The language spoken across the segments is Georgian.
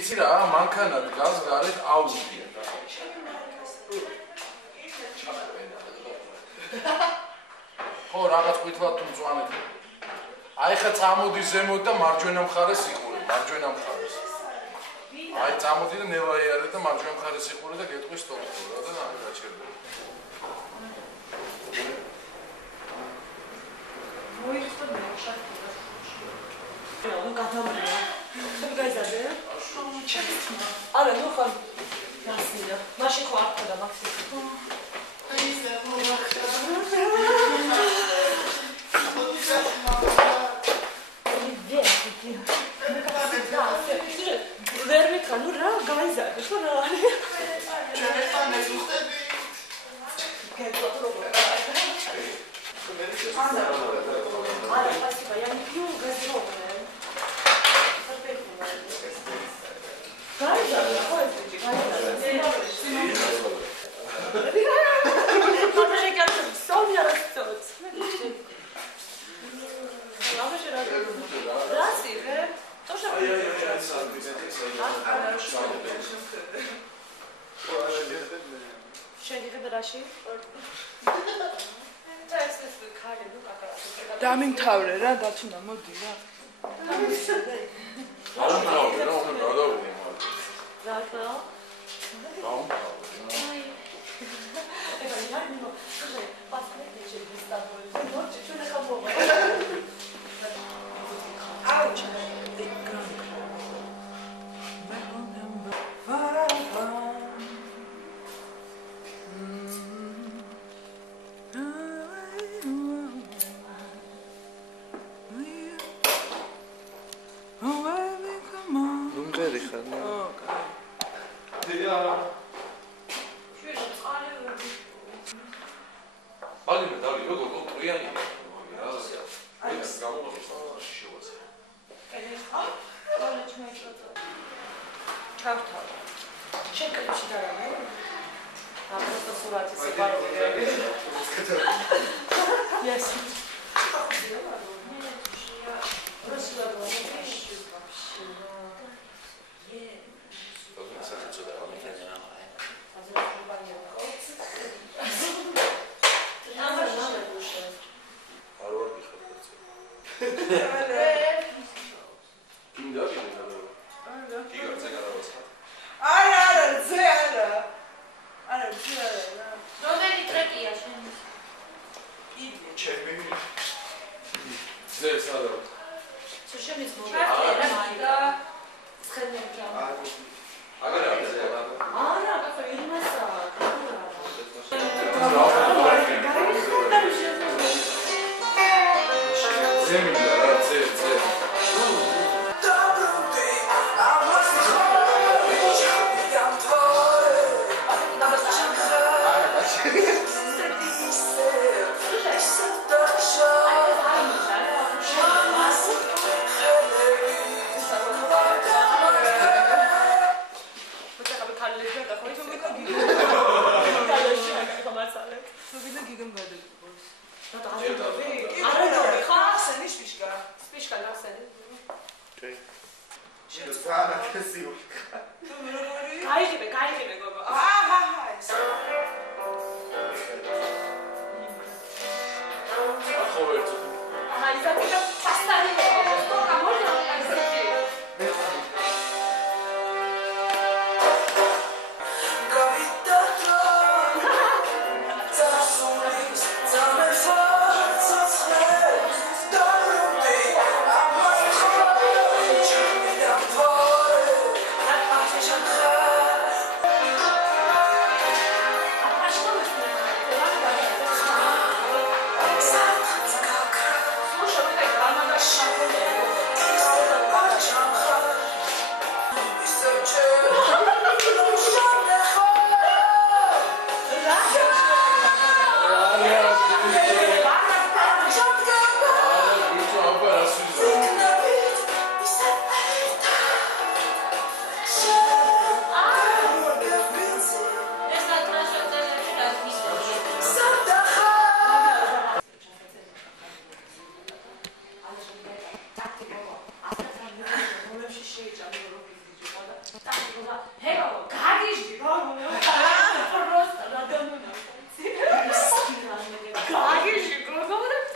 იცი რა, მანქანა დგას გარეთ აუდია. ხო, რაღაც ყვითლად თუ მწვანეთ. აი ხა წამოდი ზემოთ და მარჯვენა მხარეს იყურე, მარჯვენა მხარეს. აი წამოდი და ნელაიარე და მარჯვენა მხარეს იყურე და გეტყვი სტოპ რა და აი გაჩერდება. მოიხსნა შარტი. რა გადამრია. ხომ გაიზარდე? არა, ნუ ხან დასმიდა. მაშინ ხო არ ხოდა მაქსიმუმ. აი ზე მოვახდა. ვერ მითხრა, ნუ რა გაიზარდე, ხო რა არის? ჩვენ ერთად მეწუხდები. გეტყვით როგორ არა, спасибо, я не пью газированное. Gaizarde, ko es biji, gaizarde. Sonia расцёт. Лаваше радио. Раси, ве? Тоже. შეგიღებ რაში? დამიმთავრე რა, დათუნა, მოდი რა. არა მთავრე რა, უნდა გადავიდე. Raka. Warum? Слушай, вы как, она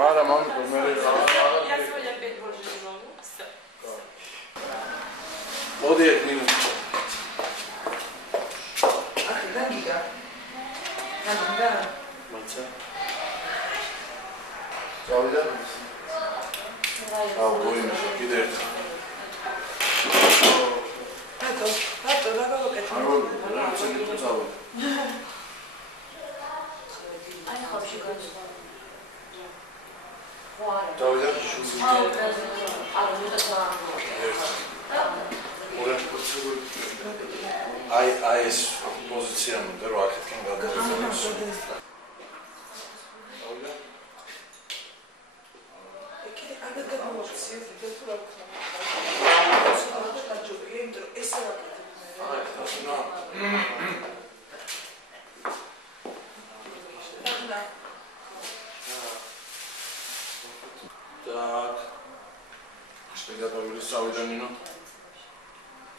არა მამიკო მე მოდი ერთ მინუტი მაცა წავიდა აუ გოინა კიდე ერთ რატო რა გავაკეთე რა ცენი თუ წავიდა აი ხავში გაჩვენა წავიდა აი ეს პოზიცია უნდა რომ აქეთკენ გადავიდოს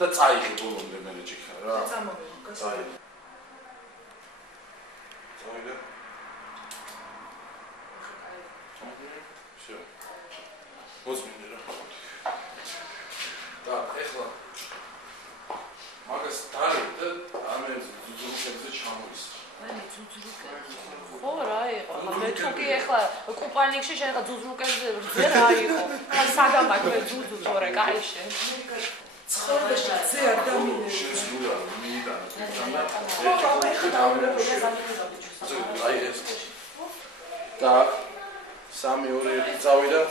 და წაიღე ბოლომდე მე ჯიქა რა. წამოვიდა. წაიღე. წაიღე. Всё. Возьми რა. და ეხლა მაგას დარი და ამე ძუძრუკებზე ჩამოის. მე ძუძრუკებზე. ხო რა იყო? მე თუკი ეხლა კუპალნიკში შეიძლება ძუძრუკებზე რძე რა იყო? ხა საგამაქვს ძუძუ თორე კაიშე. ცხოვრებაში ზე ადამიანები შეძლულა მიიდან. ხო, ეხლა დაუბრუნდა. აი ეს. და 3-2-1 წავიდა.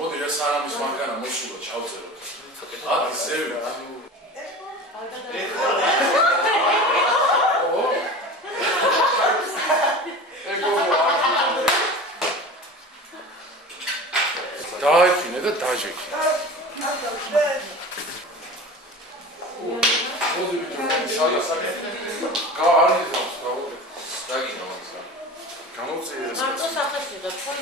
მოდი რა სანამის მანქანა მოსულა ჩავწეროთ. ადი ზევი. დაიფინე და დაჟექი. მოდი ბიჭო, შალასაკე. გაარნიზავს, გავუკეთე. დაგინო მაგას. გამოვწერე ეს. მარტო სახეს იღებ, ხო?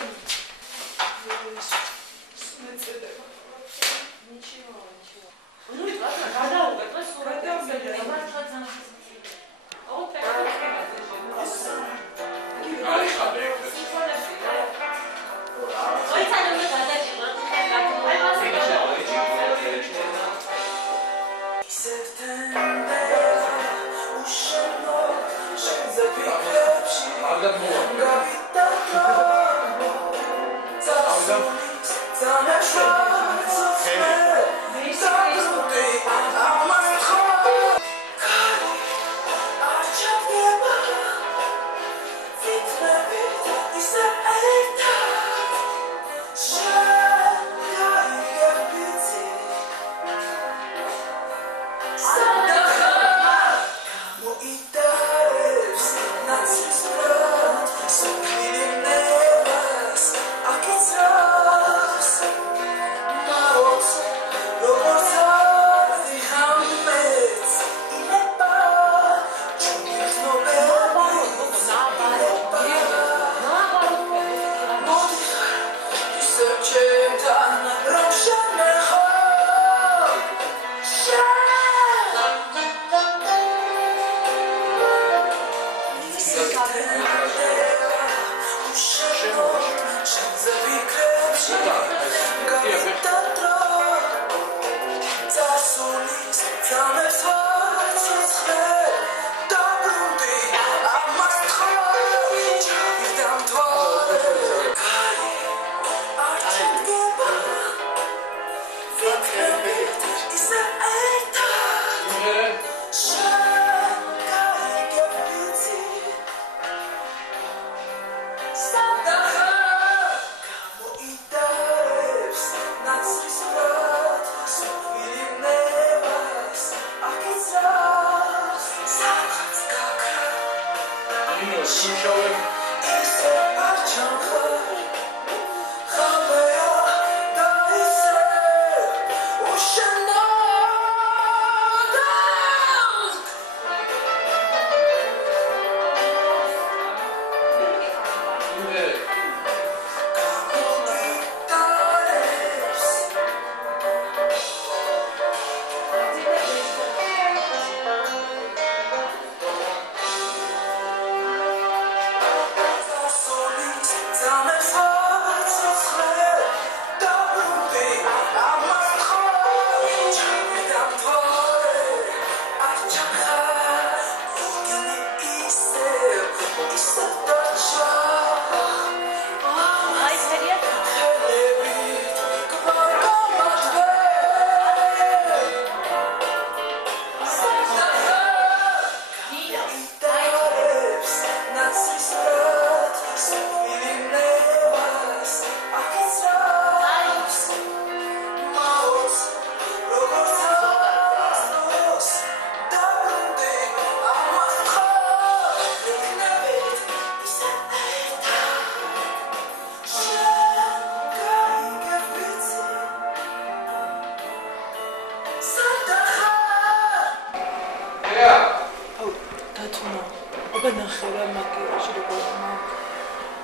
აბა ნახე რა მაგიაში როგორ მაქვს.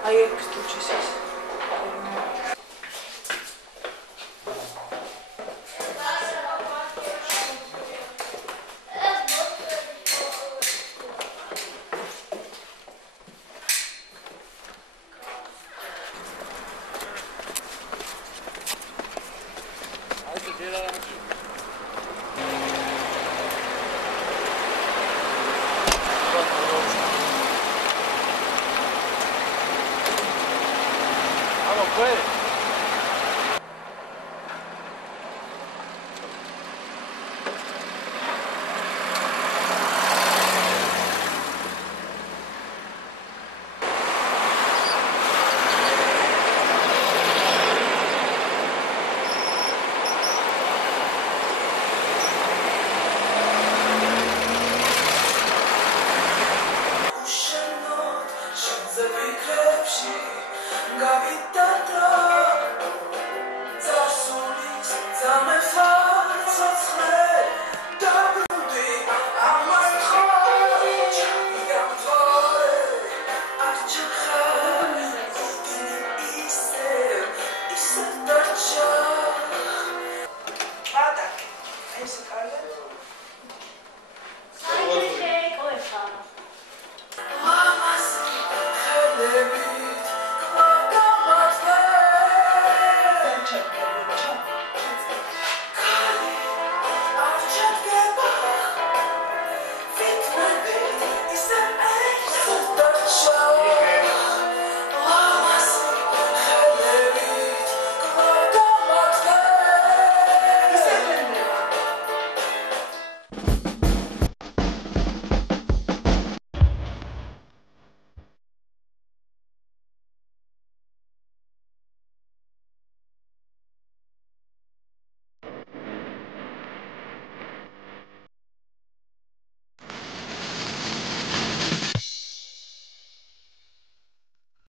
აი ეს თუჩის ის.